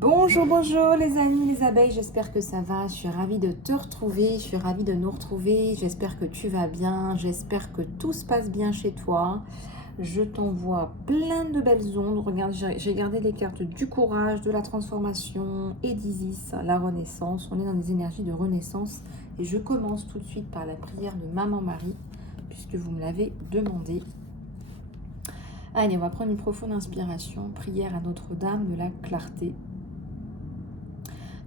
Bonjour, bonjour les amis, les abeilles, j'espère que ça va, je suis ravie de te retrouver, je suis ravie de nous retrouver, j'espère que tu vas bien, j'espère que tout se passe bien chez toi. Je t'envoie plein de belles ondes, regarde, j'ai gardé les cartes du courage, de la transformation et d'Isis, la renaissance, on est dans des énergies de renaissance et je commence tout de suite par la prière de Maman Marie, puisque vous me l'avez demandé. Allez, on va prendre une profonde inspiration, prière à Notre-Dame de la Clarté.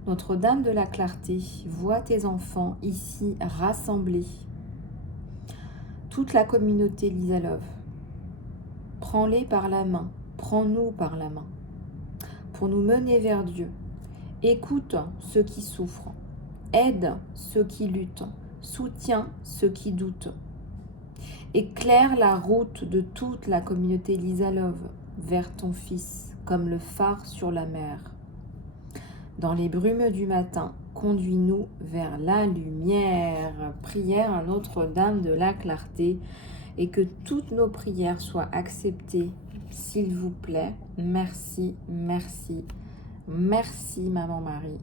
Notre-Dame de la Clarté, vois tes enfants ici rassemblés. Toute la communauté Lisa Love. Prends-les par la main, prends-nous par la main, pour nous mener vers Dieu. Écoute ceux qui souffrent, aide ceux qui luttent, soutiens ceux qui doutent. Éclaire la route de toute la communauté Lisa Love vers ton Fils, comme le phare sur la mer. Dans les brumes du matin, conduis-nous vers la lumière. Prière à Notre-Dame de la Clarté et que toutes nos prières soient acceptées, s'il vous plaît. Merci, merci, merci Maman Marie,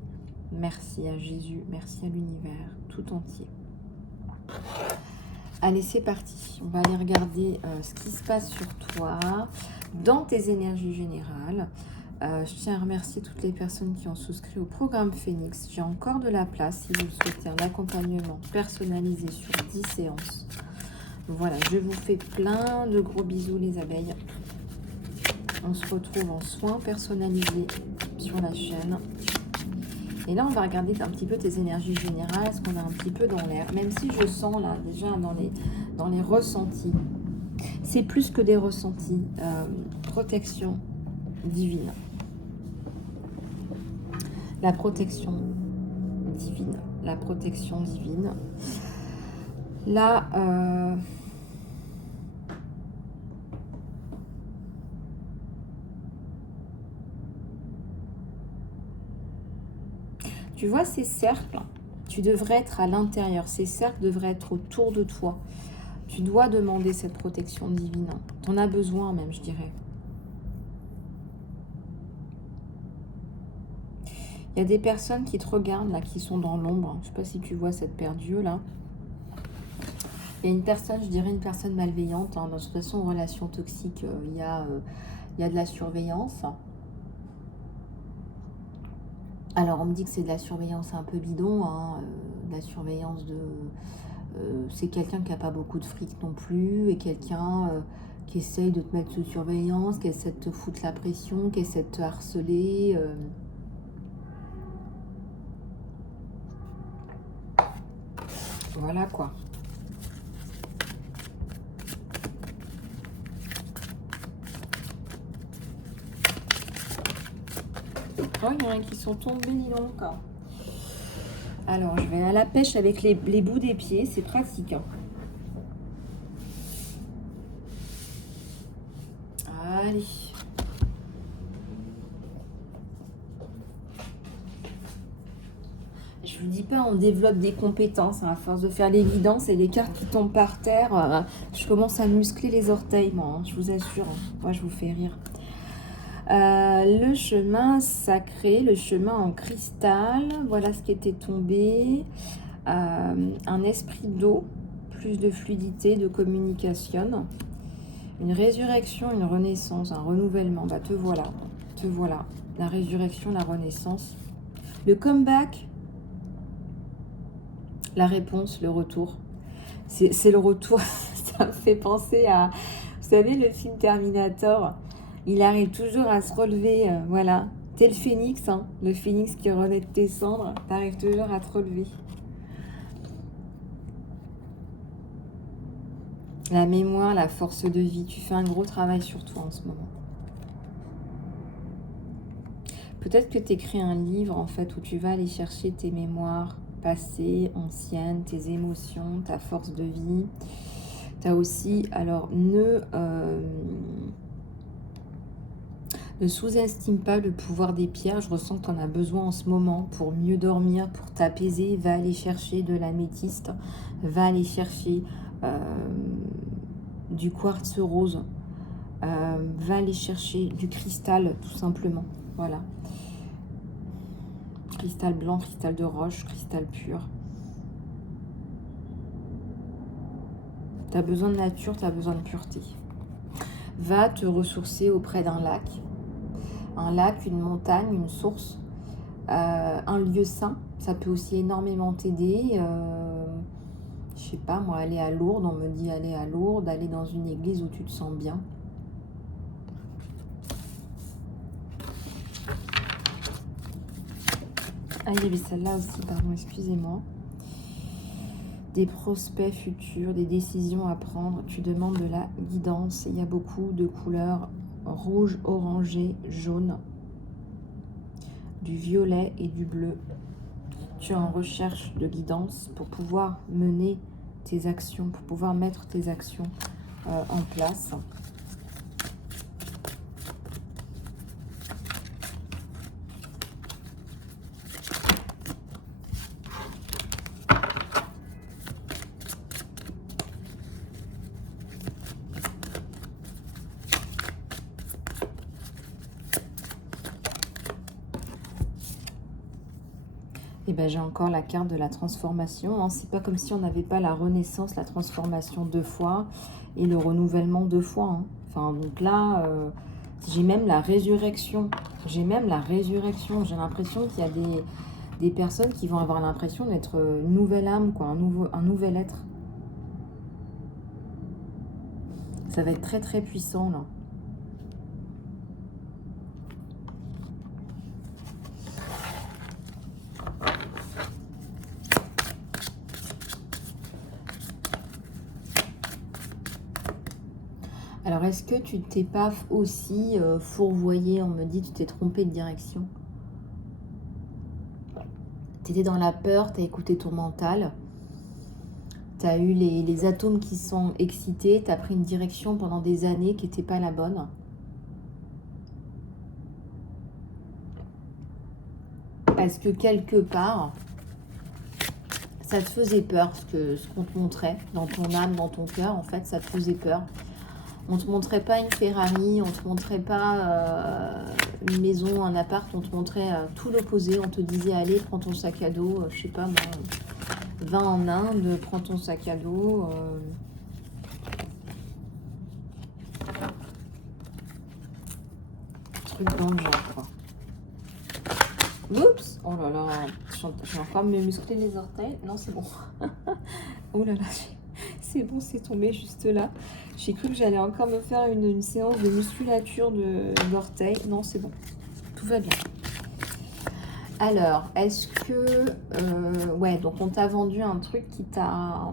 merci à Jésus, merci à l'univers tout entier. Allez, c'est parti. On va aller regarder ce qui se passe sur toi, dans tes énergies générales. Je tiens à remercier toutes les personnes qui ont souscrit au programme Phoenix. J'ai encore de la place si vous souhaitez un accompagnement personnalisé sur 10 séances. Voilà, je vous fais plein de gros bisous les abeilles. On se retrouve en soins personnalisés sur la chaîne. Et là, on va regarder un petit peu tes énergies générales, ce qu'on a un petit peu dans l'air. Même si je sens là déjà dans les ressentis, c'est plus que des ressentis. Protection divine. La protection divine. La protection divine. Là, tu vois ces cercles, tu devrais être à l'intérieur. Ces cercles devraient être autour de toi. Tu dois demander cette protection divine. Tu en as besoin même, je dirais. Il y a des personnes qui te regardent, là, qui sont dans l'ombre. Je ne sais pas si tu vois cette paire d'yeux, là. Il y a une personne, je dirais une personne malveillante. Hein. De toute façon, en relation toxique, il y a de la surveillance. Alors, on me dit que c'est de la surveillance un peu bidon. Hein. De la surveillance de... c'est quelqu'un qui n'a pas beaucoup de fric non plus. Et quelqu'un qui essaye de te mettre sous surveillance, qui essaie de te foutre la pression, qui essaie de te harceler... Voilà quoi. Oh, il y en a qui sont tombés, dis donc. Alors, je vais à la pêche avec les bouts des pieds, c'est pratique. Hein. Allez. Je vous dis pas, on développe des compétences hein, à force de faire l'évidence et les cartes qui tombent par terre. Je commence à muscler les orteils, moi, hein, je vous assure. Hein. Moi, je vous fais rire. Le chemin sacré, le chemin en cristal, voilà ce qui était tombé. Un esprit d'eau, plus de fluidité, de communication. Une résurrection, une renaissance, un renouvellement. Bah, te voilà, te voilà. La résurrection, la renaissance. Le comeback. La réponse, le retour. C'est le retour. Ça me fait penser à, vous savez, le film Terminator. Il arrive toujours à se relever. Voilà. T'es le phénix, hein, le phénix qui renaît de tes cendres. T'arrives toujours à te relever. La mémoire, la force de vie. Tu fais un gros travail sur toi en ce moment. Peut-être que tu écris un livre, en fait, où tu vas aller chercher tes mémoires passées, anciennes, tes émotions, ta force de vie. Tu as aussi, alors, ne sous-estime pas le pouvoir des pierres. Je ressens que tu en as besoin en ce moment pour mieux dormir, pour t'apaiser. Va aller chercher de l'améthyste, va aller chercher du quartz rose, va aller chercher du cristal, tout simplement. Voilà. cristal blanc, cristal de roche, cristal pur. Tu as besoin de nature, tu as besoin de pureté. Va te ressourcer auprès d'un lac. Un lac, une montagne, une source, un lieu saint. Ça peut aussi énormément t'aider. Je sais pas, moi, aller à Lourdes, on me dit aller à Lourdes, aller dans une église où tu te sens bien. Ah, il y avait celle-là aussi, pardon, excusez-moi. Des prospects futurs, des décisions à prendre. Tu demandes de la guidance. Il y a beaucoup de couleurs rouge, orangé, jaune, du violet et du bleu. Tu es en recherche de guidance pour pouvoir mener tes actions, pour pouvoir mettre tes actions en place. Et ben j'ai encore la carte de la transformation. Hein. C'est pas comme si on n'avait pas la renaissance, la transformation 2 fois et le renouvellement 2 fois. Hein. Enfin, donc là, j'ai même la résurrection. J'ai même la résurrection. J'ai l'impression qu'il y a des personnes qui vont avoir l'impression d'être une nouvelle âme, quoi, un nouvel être. Ça va être très très puissant là. Alors, est-ce que tu t'es pas aussi fourvoyé? On me dit tu t'es trompé de direction. Tu étais dans la peur, tu as écouté ton mental. Tu as eu les atomes qui sont excités. Tu as pris une direction pendant des années qui n'était pas la bonne. Parce que quelque part, ça te faisait peur, ce qu'on te montrait dans ton âme, dans ton cœur. En fait, ça te faisait peur. On te montrait pas une Ferrari, on te montrait pas une maison, un appart, on te montrait tout l'opposé. On te disait, allez, prends ton sac à dos, je sais pas moi, va en Inde, prends ton sac à dos. Truc dans le genre, quoi. Oups, oh là là, j'ai encore me muscler les orteils. Non, c'est bon. Oh là là, c'est bon, c'est tombé juste là. J'ai cru que j'allais encore me faire une séance de musculature d'orteils. Non, c'est bon. Tout va bien. Alors, est-ce que... ouais, donc on t'a vendu un truc qui t'a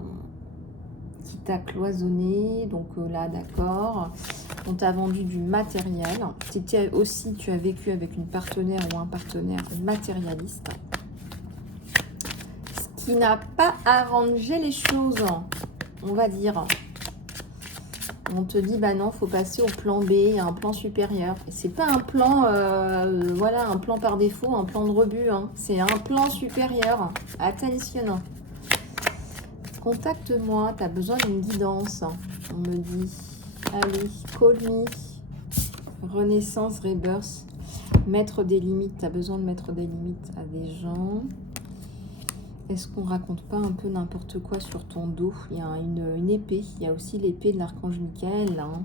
cloisonné. Donc là, d'accord. On t'a vendu du matériel. Aussi, tu as vécu avec une partenaire ou un partenaire matérialiste. Ce qui n'a pas arrangé les choses, on va dire. On te dit, bah non, faut passer au plan B, il y a un plan supérieur. Et c'est pas un plan, voilà, un plan par défaut, un plan de rebut. Hein. C'est un plan supérieur. Attention. Contacte-moi, tu as besoin d'une guidance. On me dit, allez, call me. Renaissance, rebirth. Mettre des limites, tu as besoin de mettre des limites à des gens. Est-ce qu'on raconte pas un peu n'importe quoi sur ton dos? Il y a une épée. Il y a aussi l'épée de l'archange Michael. Hein.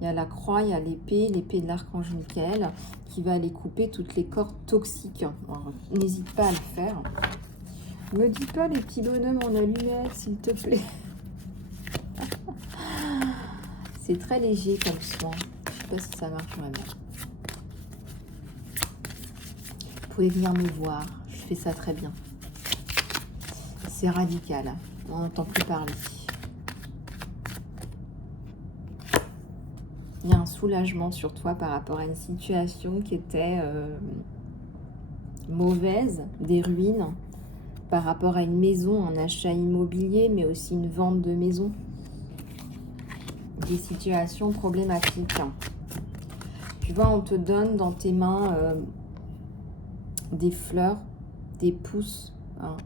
Il y a la croix, il y a l'épée de l'archange Michael qui va aller couper toutes les cordes toxiques. N'hésite pas à le faire. Me dis pas les petits bonhommes en allumettes, s'il te plaît. C'est très léger comme soin. Je sais pas si ça marche vraiment. Vous pouvez venir me voir. Je fais ça très bien. C'est radical, on n'entend plus parler. Il y a un soulagement sur toi par rapport à une situation qui était mauvaise, des ruines, par rapport à une maison, un achat immobilier, mais aussi une vente de maison. Des situations problématiques. Tu vois, on te donne dans tes mains des fleurs, des pousses, hein.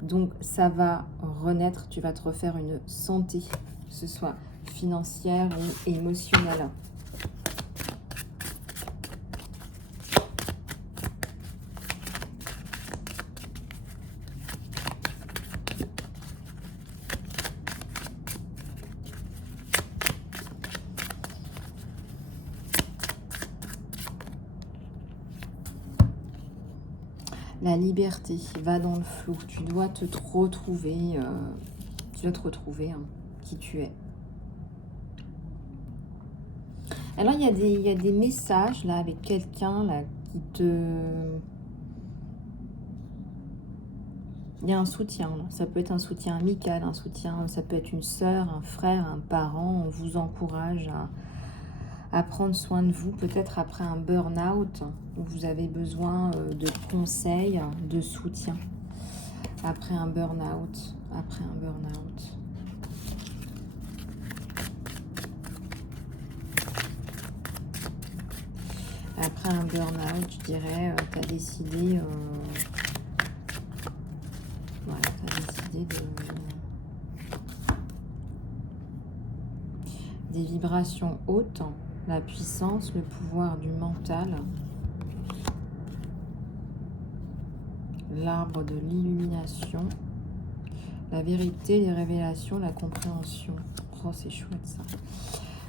Donc, ça va renaître, tu vas te refaire une santé, que ce soit financière ou émotionnelle. La liberté, va dans le flou. Tu dois te retrouver, hein, qui tu es. Alors, il y a des messages, là, avec quelqu'un, là, qui te... Il y a un soutien, là. Ça peut être un soutien amical, un soutien, ça peut être une sœur, un frère, un parent. On vous encourage à prendre soin de vous, peut-être après un burn-out, où vous avez besoin de conseils, de soutien. Après un burn-out, après un burn-out. Après un burn-out, je dirais, tu as décidé... voilà, tu as décidé des vibrations hautes, la puissance, le pouvoir du mental, l'arbre de l'illumination, la vérité, les révélations, la compréhension. Oh, c'est chouette ça.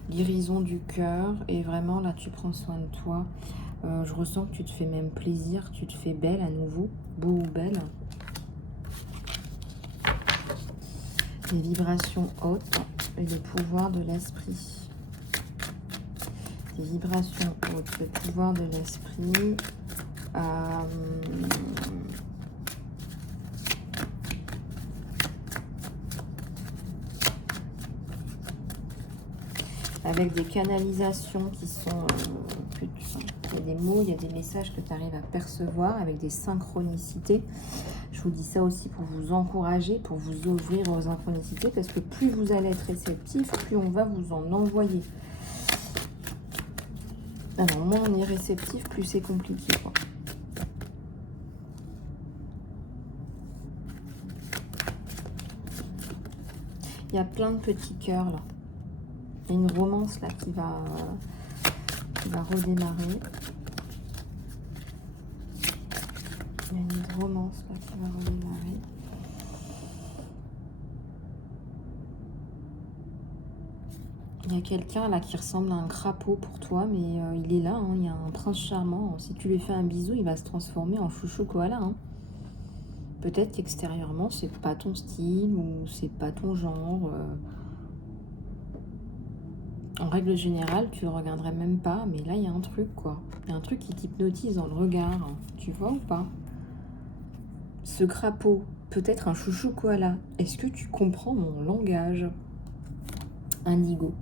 Guérison du cœur, et vraiment là tu prends soin de toi. Je ressens que tu te fais même plaisir, tu te fais belle à nouveau, beau ou belle. Les vibrations hautes et le pouvoir de l'esprit. Les vibrations hautes, le pouvoir de l'esprit. Avec des canalisations qui sont... il y a des mots, il y a des messages que tu arrives à percevoir avec des synchronicités. Je vous dis ça aussi pour vous encourager, pour vous ouvrir aux synchronicités, parce que plus vous allez être réceptif, plus on va vous en envoyer. Alors, moins on est réceptif, plus c'est compliqué, quoi. Il y a plein de petits cœurs, là. Il y a une romance, là, qui va redémarrer. Il y a une romance, là, qui va redémarrer. Il y a quelqu'un, là, qui ressemble à un crapaud pour toi, mais il est là, hein. Il y a un prince charmant. Si tu lui fais un bisou, il va se transformer en chouchou koala, hein. Peut-être qu'extérieurement, c'est pas ton style ou c'est pas ton genre. En règle générale, tu le regarderais même pas, mais là, il y a un truc, quoi. Il y a un truc qui t'hypnotise dans le regard. Tu vois ou pas? Ce crapaud, peut-être un chouchou koala. Est-ce que tu comprends mon langage? Indigo.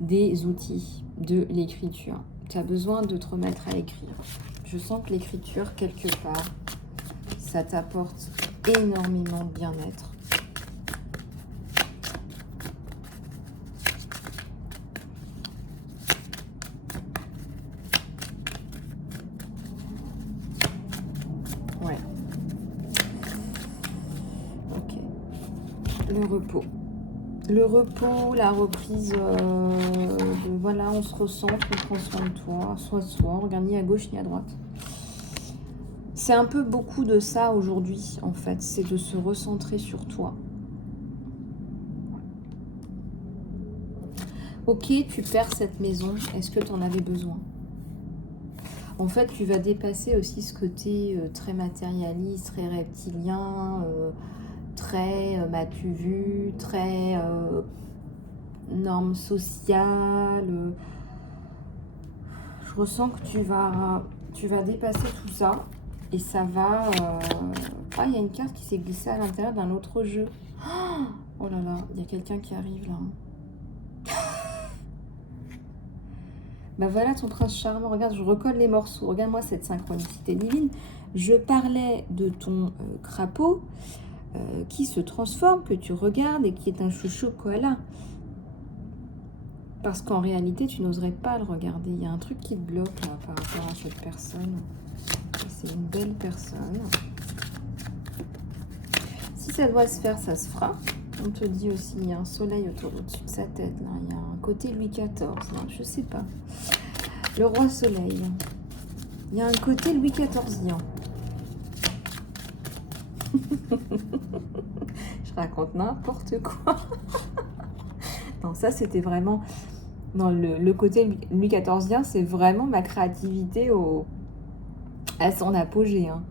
Des outils, de l'écriture. Tu as besoin de te remettre à écrire. Je sens que l'écriture, quelque part, ça t'apporte énormément de bien-être. Ouais. Ok. Le repos. Le repos, la reprise, voilà, on se recentre, on prend soin de toi, on regarde ni à gauche ni à droite. C'est un peu beaucoup de ça aujourd'hui, en fait, c'est de se recentrer sur toi. Ok, tu perds cette maison, est-ce que tu en avais besoin? En fait, tu vas dépasser aussi ce côté très matérialiste, très reptilien, très, m'as-tu vu, très normes sociales. Je ressens que tu vas dépasser tout ça et ça va... Ah, il y a une carte qui s'est glissée à l'intérieur d'un autre jeu. Oh là là, il y a quelqu'un qui arrive là. Bah voilà ton prince charmant, regarde, je recolle les morceaux. Regarde-moi cette synchronicité divine. Je parlais de ton crapaud qui se transforme, que tu regardes et qui est un chouchou koala. Parce qu'en réalité, tu n'oserais pas le regarder. Il y a un truc qui te bloque là, par rapport à cette personne. C'est une belle personne. Si ça doit se faire, ça se fera. On te dit aussi, il y a un soleil au-dessus de sa tête. Là. Il y a un côté Louis XIV. Là. Je sais pas. Le roi soleil. Il y a un côté Louis XIV. Je raconte n'importe quoi. Non, ça c'était vraiment... Non, le côté Louis XIV, c'est vraiment ma créativité à son apogée. Hein.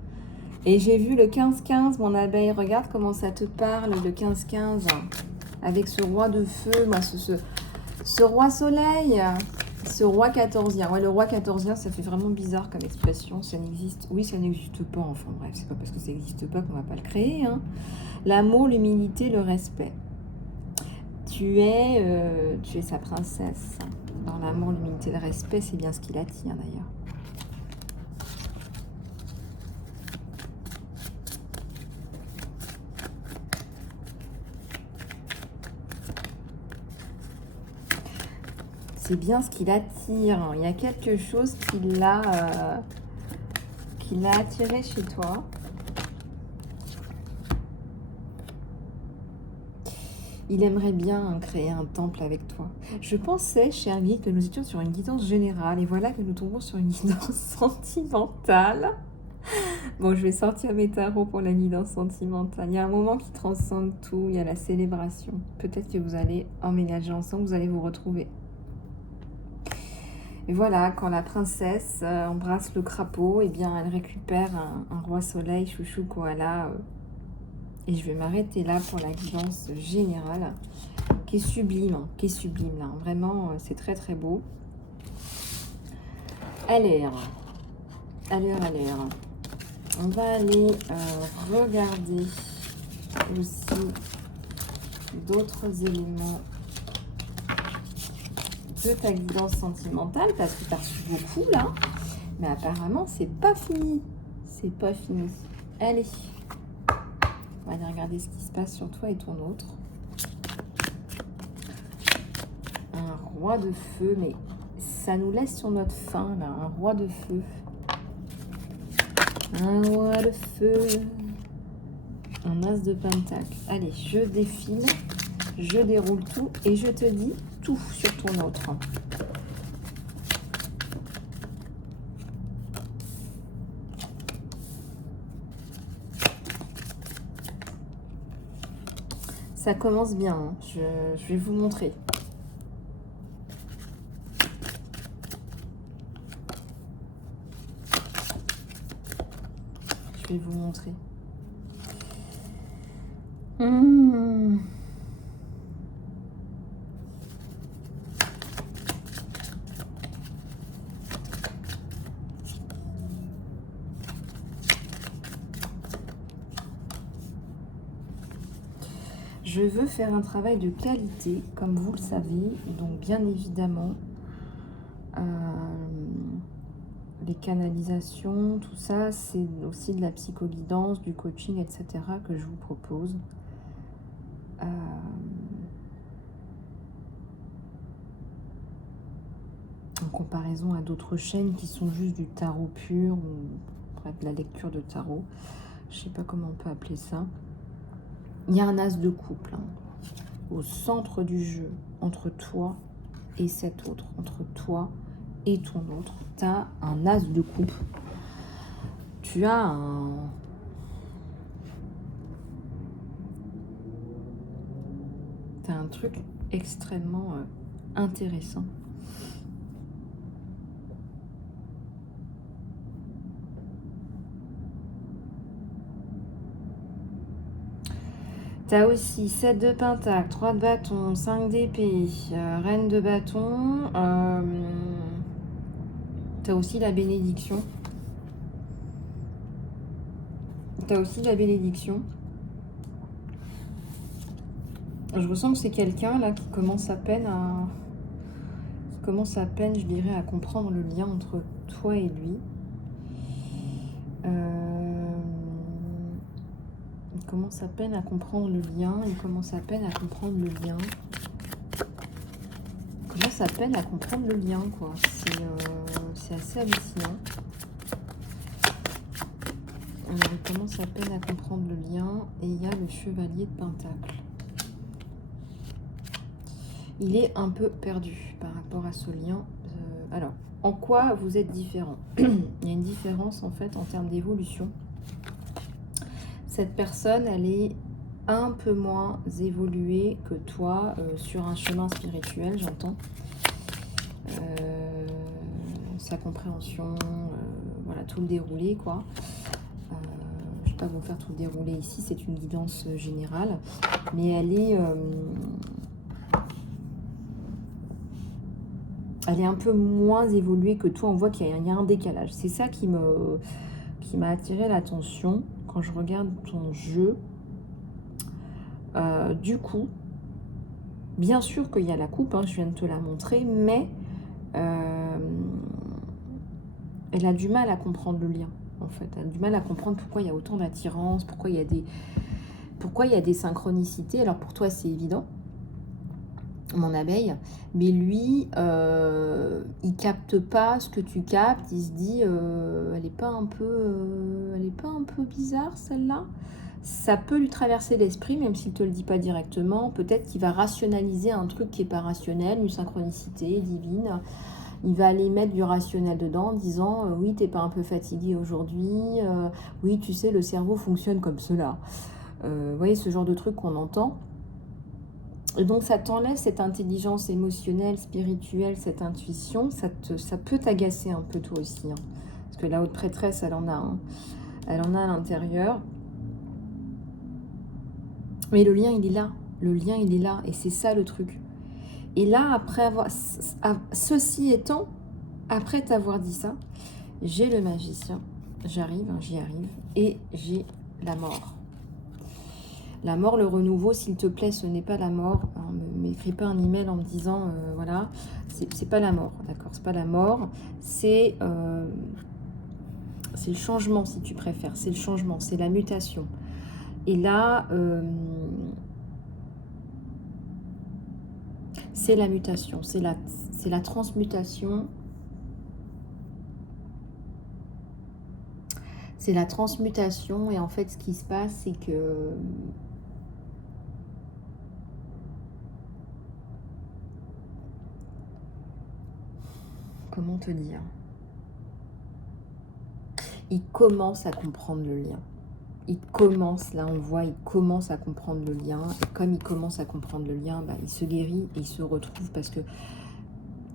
Et j'ai vu le 15-15, mon abeille. Regarde comment ça te parle, le 15-15. Avec ce roi de feu, moi, ce roi soleil. Ce roi 14e. Ouais, le roi 14e, ça fait vraiment bizarre comme expression. Ça n'existe... Oui, ça n'existe pas. Enfin bref, c'est pas parce que ça n'existe pas qu'on va pas le créer. Hein. L'amour, l'humilité, le respect. Tu es sa princesse. Dans l'amour, l'humilité, le respect, c'est bien ce qui l'attire d'ailleurs. C'est bien ce qui l'attire. Il y a quelque chose qui l'a attiré chez toi. Il aimerait bien créer un temple avec toi. Je pensais, cher guide, que nous étions sur une guidance générale. Et voilà que nous tombons sur une guidance sentimentale. Bon, je vais sortir mes tarots pour la guidance sentimentale. Il y a un moment qui transcende tout. Il y a la célébration. Peut-être que vous allez emménager ensemble. Vous allez vous retrouver. Et voilà, quand la princesse embrasse le crapaud, eh bien, elle récupère un roi soleil, chouchou, koala. Et je vais m'arrêter là pour la guidance générale, qui est sublime, là. Vraiment, c'est très, très beau. Alors, on va aller regarder aussi d'autres éléments de ta guidance sentimentale, parce que tu as reçu beaucoup là, mais apparemment c'est pas fini. C'est pas fini. Allez, on va aller regarder ce qui se passe sur toi et ton autre. Un roi de feu, mais ça nous laisse sur notre faim là. Un roi de feu. Un roi de feu. Un as de pentacle. Allez, je défile, je déroule tout et je te dis tout sur ton autre. Ça commence bien, hein. Je vais vous montrer. Je vais vous montrer. Je veux faire un travail de qualité, comme vous le savez. Donc, bien évidemment, les canalisations, tout ça, c'est aussi de la psychoguidance, du coaching, etc. que je vous propose. En comparaison à d'autres chaînes qui sont juste du tarot pur ou bref, de la lecture de tarot. Je ne sais pas comment on peut appeler ça. Il y a un as de couple hein, au centre du jeu, entre toi et cet autre, entre toi et ton autre. Tu as un as de couple. Tu as un truc extrêmement intéressant. Tu as aussi 7 de pentacle, 3 de bâton, 5 d'épée, reine de bâton. Tu as aussi la bénédiction. Je ressens que c'est quelqu'un là qui commence à peine, je dirais, à comprendre le lien entre toi et lui. Il commence à peine à comprendre le lien. Il commence à peine à comprendre le lien. Quoi. C'est assez hallucinant. Alors, il commence à peine à comprendre le lien. Et il y a le chevalier de pentacle. Il est un peu perdu par rapport à ce lien. Alors, en quoi vous êtes différents? Il y a une différence en fait en termes d'évolution. Cette personne, elle est un peu moins évoluée que toi sur un chemin spirituel, j'entends. Sa compréhension, voilà, tout le déroulé, quoi. vais pas vous faire tout dérouler ici, c'est une guidance générale, mais elle est un peu moins évoluée que toi. On voit qu'il y a un décalage. C'est ça qui m'a attiré l'attention quand je regarde ton jeu. Du coup, bien sûr qu'il y a la coupe, hein, je viens de te la montrer, mais elle a du mal à comprendre le lien, en fait. Elle a du mal à comprendre pourquoi il y a autant d'attirance, pourquoi il y a des synchronicités. Alors pour toi, c'est évident, mon abeille, mais lui, il capte pas ce que tu captes. Il se dit, elle est pas un peu bizarre, celle-là. Ça peut lui traverser l'esprit, même s'il te le dit pas directement. Peut-être qu'il va rationaliser un truc qui est pas rationnel, une synchronicité divine. Il va aller mettre du rationnel dedans en disant oui, t'es pas un peu fatigué aujourd'hui, oui, tu sais, le cerveau fonctionne comme cela. Vous voyez, ce genre de truc qu'on entend. Et donc ça t'enlève cette intelligence émotionnelle, spirituelle, cette intuition. Ça peut t'agacer un peu toi aussi, hein. Parce que la haute prêtresse, elle en a, hein. Elle en a à l'intérieur. Mais le lien, il est là. Le lien, il est là. Et c'est ça le truc. Et là, ceci étant, après t'avoir dit ça, j'ai le magicien. J'arrive, hein, j'y arrive. Et j'ai la mort. La mort, le renouveau, s'il te plaît, ce n'est pas la mort. Ne m'écris pas un email en me disant, voilà, c'est pas la mort, d'accord? C'est pas la mort, c'est le changement, si tu préfères. C'est le changement, c'est la mutation. Et là, c'est la mutation, c'est la transmutation. C'est la transmutation, et en fait, ce qui se passe, c'est que comment te dire? Il commence à comprendre le lien. Il commence, là on voit, il commence à comprendre le lien. Et comme il commence à comprendre le lien, bah, il se guérit et il se retrouve, parce que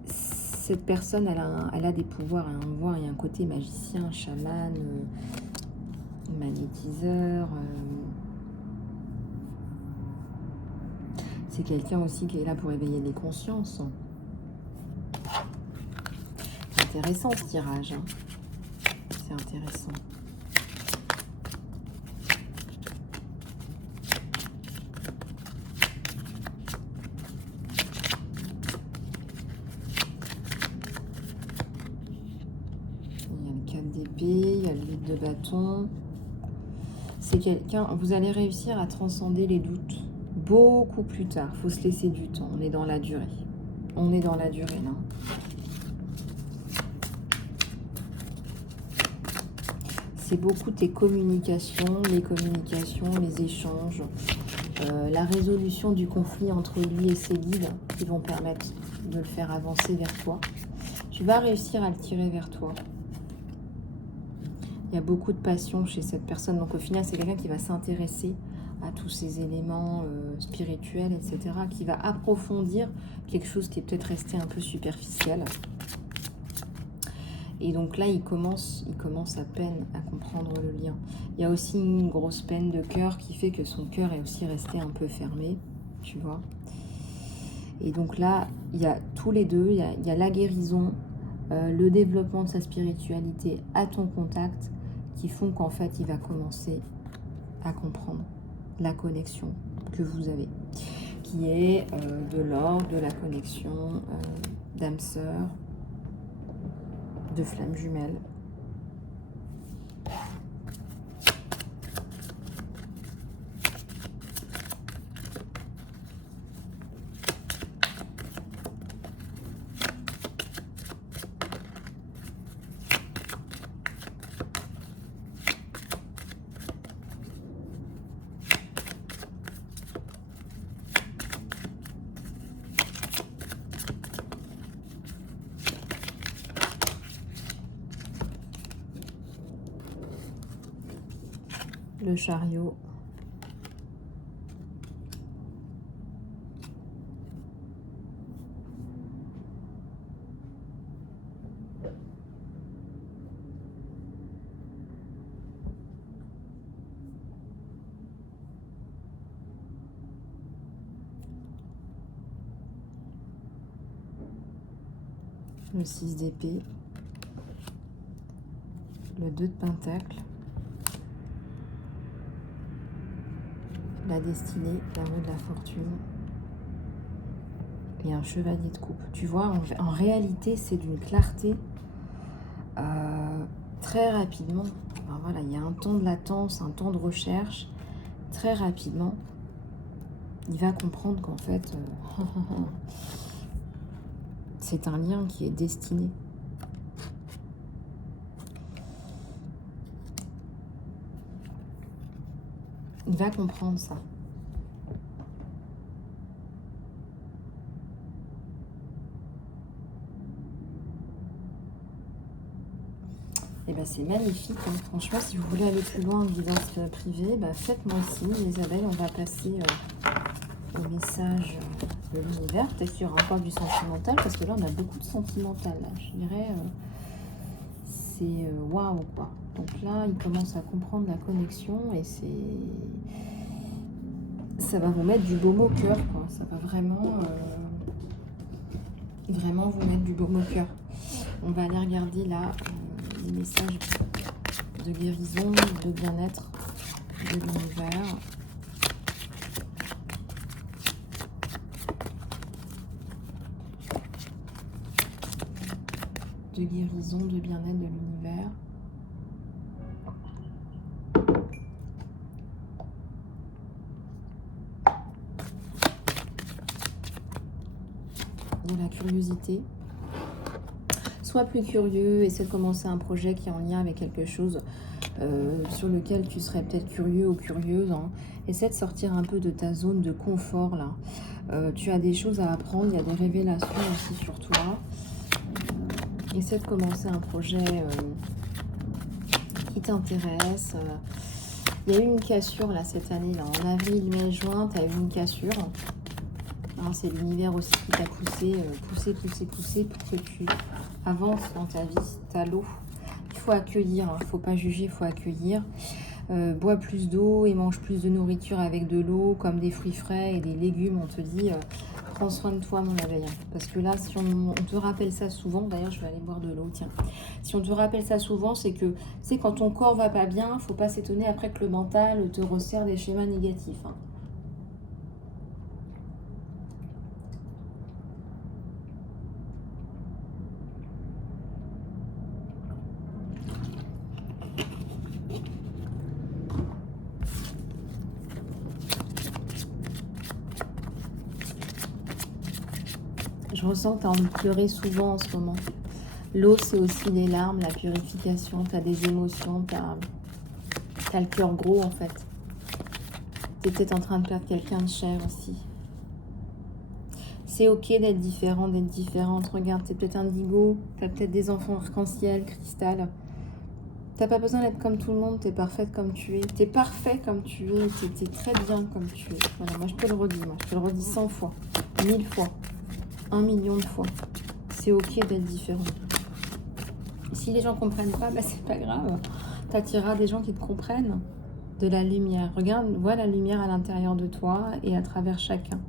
cette personne, elle a des pouvoirs. Hein. On voit, il y a un côté magicien, chaman, magnétiseur. C'est quelqu'un aussi qui est là pour éveiller les consciences. C'est intéressant ce tirage. Hein. C'est intéressant. Il y a le 4 d'épée, il y a le 8 de bâton. C'est quelqu'un, vous allez réussir à transcender les doutes beaucoup plus tard. Il faut se laisser du temps. On est dans la durée. On est dans la durée, là. C'est beaucoup tes communications, les échanges, la résolution du conflit entre lui et ses guides qui vont permettre de le faire avancer vers toi. Tu vas réussir à le tirer vers toi. Il y a beaucoup de passion chez cette personne. Donc au final, c'est quelqu'un qui va s'intéresser à tous ces éléments spirituels, etc. Qui va approfondir quelque chose qui est peut-être resté un peu superficiel. Et donc là, il commence à peine à comprendre le lien. Il y a aussi une grosse peine de cœur qui fait que son cœur est aussi resté un peu fermé, tu vois. Et donc là, il y a tous les deux, il y a la guérison, le développement de sa spiritualité à ton contact, qui font qu'en fait, il va commencer à comprendre la connexion que vous avez, qui est de l'ordre de la connexion d'âme sœur, de flammes jumelles. Le chariot. le 6 d'épée, le 2 de pentacle, la destinée, la roue de la fortune et un chevalier de coupe. Tu vois, en réalité, c'est d'une clarté très rapidement. Alors voilà, il y a un temps de latence, un temps de recherche. Très rapidement, il va comprendre qu'en fait, c'est un lien qui est destiné. Il va comprendre ça. Et ben c'est magnifique, hein. Franchement, si vous voulez aller plus loin en guidance privée, bah faites-moi signe, les abeilles. On va passer au message de l'univers. Peut-être qu'il y aura encore du sentimental, parce que là, on a beaucoup de sentimental. Là. Je dirais, c'est waouh, quoi. Donc là, il commence à comprendre la connexion et ça va vous mettre du baume au cœur, quoi. Ça va vraiment, vraiment vous mettre du baume au cœur. On va aller regarder là les messages de guérison, de bien-être de l'univers. De guérison, de bien-être de l'univers. De la curiosité. Sois plus curieux, essaie de commencer un projet qui est en lien avec quelque chose sur lequel tu serais peut-être curieux ou curieuse. Hein. Essaie de sortir un peu de ta zone de confort là. Tu as des choses à apprendre, il y a des révélations aussi sur toi. Essaie de commencer un projet qui t'intéresse. Il y a eu une cassure là cette année, là, en avril, mai, juin, tu as eu une cassure. Hein, c'est l'univers aussi qui t'a poussé pour que tu avances dans ta vie. T'as l'eau. Il faut accueillir, il ne faut pas juger, il faut accueillir. Bois plus d'eau et mange plus de nourriture avec de l'eau, comme des fruits frais et des légumes. On te dit, prends soin de toi, mon abeille. Parce que là, si on te rappelle ça souvent, d'ailleurs, je vais aller boire de l'eau, tiens. Si on te rappelle ça souvent, c'est que, c'est quand ton corps va pas bien, faut pas s'étonner après que le mental te resserre des schémas négatifs. Hein. Je ressens que tu as envie de pleurer souvent en ce moment. L'eau, c'est aussi des larmes, la purification. Tu as des émotions, tu as le cœur gros en fait. Tu es peut-être en train de perdre quelqu'un de cher aussi. C'est ok d'être différent, d'être différente. Regarde, tu es peut-être indigo, tu as peut-être des enfants arc-en-ciel, cristal. Tu n'as pas besoin d'être comme tout le monde, tu es parfaite comme tu es. Tu es parfait comme tu es, tu es très bien comme tu es. Voilà, moi je te le redis, je te le redis 100 fois, 1000 fois. 1 million de fois. C'est ok d'être différent. Si les gens ne comprennent pas, bah, c'est pas grave. Tu attireras des gens qui te comprennent. De la lumière. Regarde, vois la lumière à l'intérieur de toi et à travers chacun.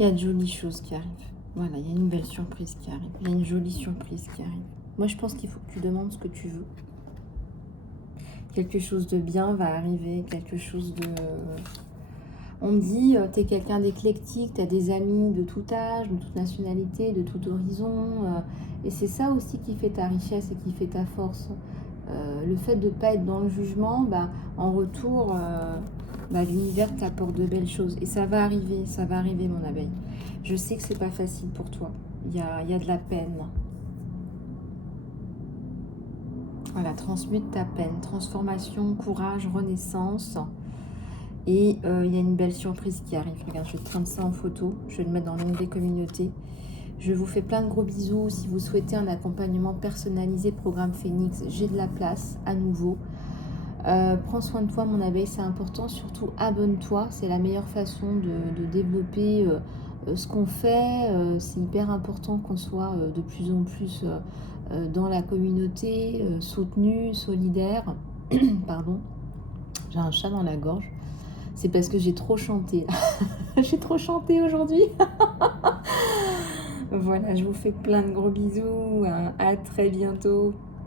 Il y a de jolies choses qui arrivent. Voilà, il y a une belle surprise qui arrive. Il y a une jolie surprise qui arrive. Moi, je pense qu'il faut que tu demandes ce que tu veux. Quelque chose de bien va arriver, quelque chose de... On me dit, tu es quelqu'un d'éclectique, tu as des amis de tout âge, de toute nationalité, de tout horizon. Et c'est ça aussi qui fait ta richesse et qui fait ta force. Le fait de ne pas être dans le jugement, bah, en retour... l'univers t'apporte de belles choses. Et ça va arriver, mon abeille. Je sais que c'est pas facile pour toi. Il y a de la peine. Voilà, transmute ta peine. Transformation, courage, renaissance. Et il y a une belle surprise qui arrive. Regarde, je vais te prendre ça en photo. Je vais le mettre dans l'onglet communauté. Je vous fais plein de gros bisous. Si vous souhaitez un accompagnement personnalisé, programme Phoenix, j'ai de la place à nouveau. Prends soin de toi, mon abeille, c'est important. Surtout, abonne-toi. C'est la meilleure façon de développer ce qu'on fait. C'est hyper important qu'on soit de plus en plus dans la communauté, soutenu, solidaire. Pardon, j'ai un chat dans la gorge. C'est parce que j'ai trop chanté. J'ai trop chanté aujourd'hui. Voilà, je vous fais plein de gros bisous. À très bientôt.